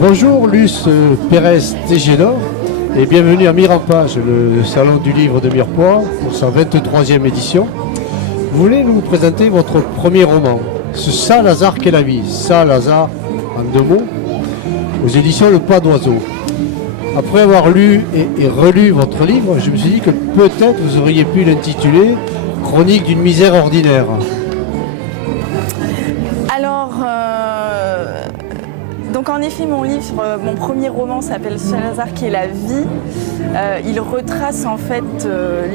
Bonjour Luce Pérez Tégénor et bienvenue à Mirampage, le salon du livre de Mirepoix pour sa 23e édition. Vous voulez nous présenter votre premier roman, ce Saint-Lazare qu'est la vie, Saint-Lazare en 2 mots, aux éditions Le Pas d'Oiseau. Après avoir lu et relu votre livre, je me suis dit que peut-être vous auriez pu l'intituler Chronique d'une misère ordinaire. Alors, donc en effet, mon premier roman s'appelle Saint-Lazare qui est la vie. Il retrace en fait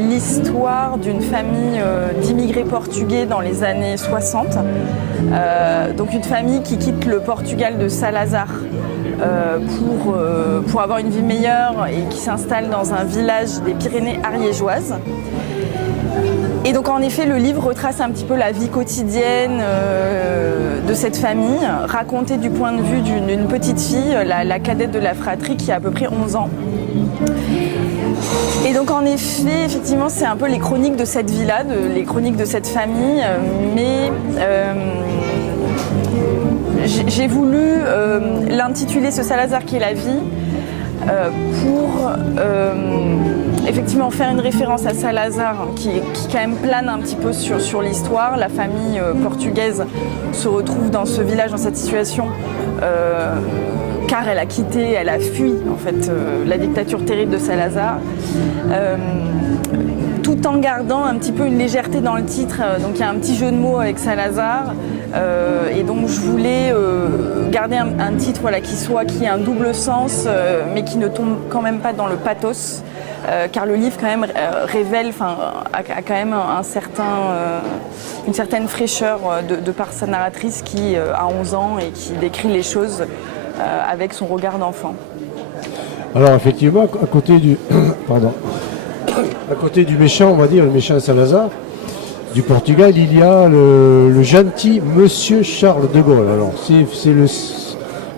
l'histoire d'une famille d'immigrés portugais dans les années 60. Donc une famille qui quitte le Portugal de Saint-Lazare pour avoir une vie meilleure et qui s'installe dans un village des Pyrénées ariégeoises. Et donc en effet, le livre retrace un petit peu la vie quotidienne de cette famille, racontée du point de vue d'une petite fille, la cadette de la fratrie qui a à peu près 11 ans. Et donc en effet, effectivement, c'est un peu les chroniques de cette vie-là, les chroniques de cette famille, mais j'ai voulu l'intituler Ce Saint-Lazare qui est la vie pour effectivement faire une référence à Saint-Lazare qui quand même plane un petit peu sur l'histoire. La famille portugaise se retrouve dans ce village, dans cette situation, car elle a fui en fait la dictature terrible de Saint-Lazare, tout en gardant un petit peu une légèreté dans le titre. Donc il y a un petit jeu de mots avec Saint-Lazare, et donc je voulais garder un titre qui ait un double sens, mais qui ne tombe quand même pas dans le pathos. Car le livre quand même révèle, a quand même une certaine fraîcheur de par sa narratrice qui a 11 ans et qui décrit les choses avec son regard d'enfant. Alors effectivement, à côté du méchant, on va dire, le méchant Saint-Lazare du Portugal, il y a le gentil Monsieur Charles de Gaulle. Alors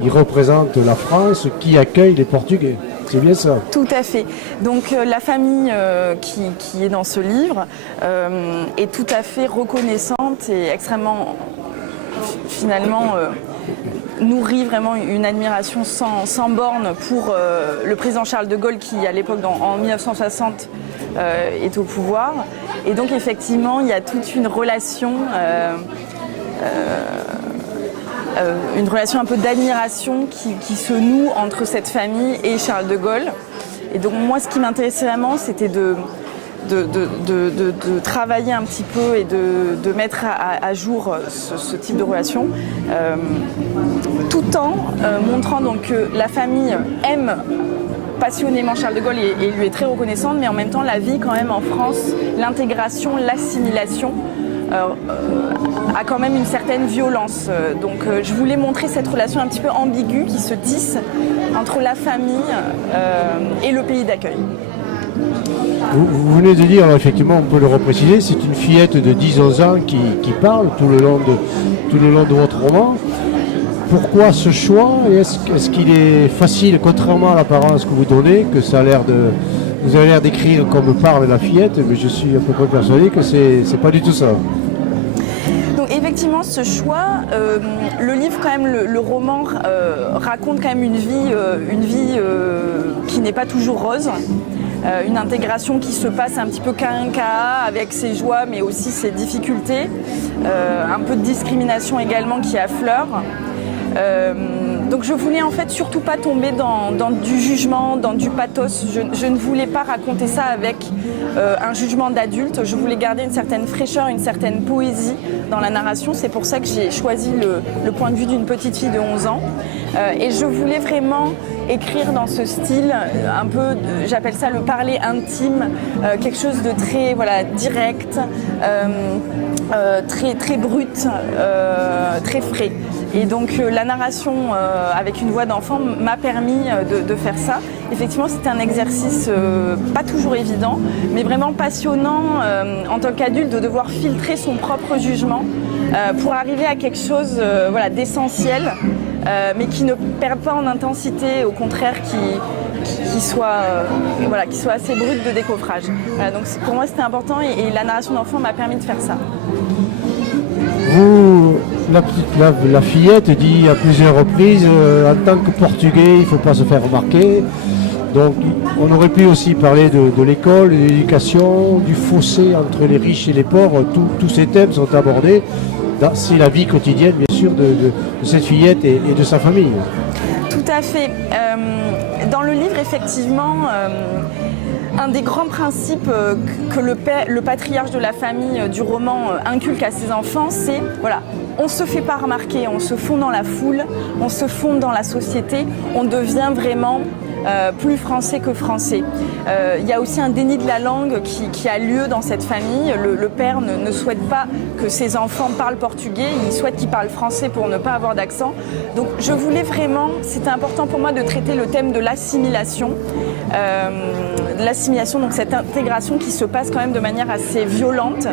il représente la France qui accueille les Portugais. C'est bien ça. Tout à fait. Donc la famille qui est dans ce livre est tout à fait reconnaissante et extrêmement, finalement, nourrit vraiment une admiration sans borne pour le président Charles de Gaulle qui, à l'époque, en 1960, est au pouvoir. Et donc effectivement, il y a toute une relation un peu d'admiration qui se noue entre cette famille et Charles de Gaulle. Et donc moi, ce qui m'intéressait vraiment, c'était de travailler un petit peu et de mettre à jour ce type de relation, tout en montrant donc que la famille aime passionnément Charles de Gaulle et lui est très reconnaissante, mais en même temps la vie quand même en France, l'intégration, l'assimilation, a quand même une certaine violence. Donc je voulais montrer cette relation un petit peu ambiguë qui se tisse entre la famille et le pays d'accueil. Vous venez de dire, alors effectivement, on peut le repréciser, c'est une fillette de 10-11 ans qui parle tout le long de votre roman. Pourquoi ce choix et est-ce qu'il est facile, contrairement à l'apparence que vous donnez, que ça a l'air de... Vous avez l'air d'écrire comme parle la fillette, mais je suis à peu près persuadé que c'est pas du tout ça. Donc effectivement, ce choix, le livre quand même, le roman raconte quand même une vie qui n'est pas toujours rose. Une intégration qui se passe un petit peu cas avec ses joies mais aussi ses difficultés, un peu de discrimination également qui affleure. Donc je voulais en fait surtout pas tomber dans du jugement, dans du pathos. Je ne voulais pas raconter ça avec un jugement d'adulte. Je voulais garder une certaine fraîcheur, une certaine poésie dans la narration. C'est pour ça que j'ai choisi le point de vue d'une petite fille de 11 ans. Et je voulais vraiment écrire dans ce style, un peu, j'appelle ça le parler intime, quelque chose de très direct, très brut, très frais. Et donc la narration avec une voix d'enfant m'a permis de faire ça. Effectivement, c'était un exercice pas toujours évident, mais vraiment passionnant en tant qu'adulte de devoir filtrer son propre jugement pour arriver à quelque chose d'essentiel, mais qui ne perd pas en intensité, au contraire qui soit assez brut de décoffrage. Voilà, donc pour moi c'était important et la narration d'enfant m'a permis de faire ça. la fillette dit à plusieurs reprises, en tant que Portugais, il ne faut pas se faire remarquer. Donc on aurait pu aussi parler de l'école, de l'éducation, du fossé entre les riches et les pauvres. Tous ces thèmes sont abordés. C'est la vie quotidienne, bien sûr, de cette fillette et de sa famille. Tout à fait. Dans le livre, effectivement, un des grands principes que le patriarche de la famille du roman inculque à ses enfants, c'est voilà, on se fait pas remarquer, on se fond dans la foule, on se fonde dans la société, on devient vraiment plus français que français. Il y a aussi un déni de la langue qui a lieu dans cette famille. Le père ne souhaite pas que ses enfants parlent portugais, il souhaite qu'ils parlent français pour ne pas avoir d'accent. Donc je voulais vraiment, c'était important pour moi de traiter le thème de l'assimilation. Donc cette intégration qui se passe quand même de manière assez violente,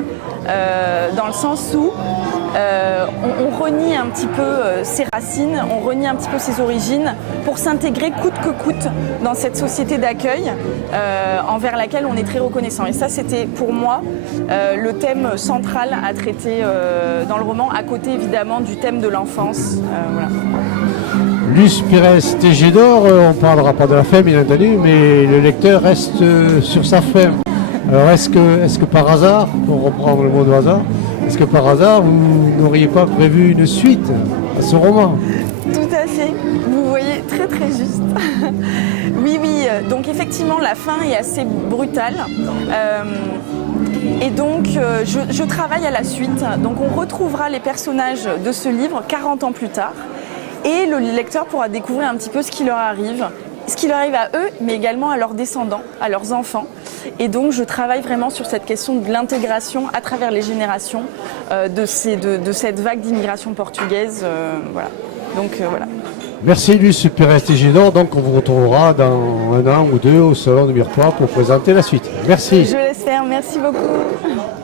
dans le sens où on renie un petit peu ses racines, on renie un petit peu ses origines pour s'intégrer coûte que coûte dans cette société d'accueil envers laquelle on est très reconnaissant. Et ça, c'était pour moi le thème central à traiter dans le roman, à côté évidemment du thème de l'enfance. Voilà. Luce Pires Tejedor, on ne parlera pas de la fin bien entendu, mais le lecteur reste sur sa fin. Alors est-ce que par hasard, pour reprendre le mot de hasard, est-ce que par hasard vous n'auriez pas prévu une suite à ce roman? Tout à fait, vous voyez très très juste. Oui, donc effectivement la fin est assez brutale. Et donc je travaille à la suite. Donc on retrouvera les personnages de ce livre 40 ans plus tard. Et le lecteur pourra découvrir un petit peu ce qui leur arrive à eux, mais également à leurs descendants, à leurs enfants. Et donc je travaille vraiment sur cette question de l'intégration à travers les générations de cette vague d'immigration portugaise. Voilà. Donc voilà. Merci Luce Pires Tejedor. Donc on vous retrouvera dans 1 an ou 2 au Salon de Mirepoix pour présenter la suite. Merci. Je l'espère, merci beaucoup.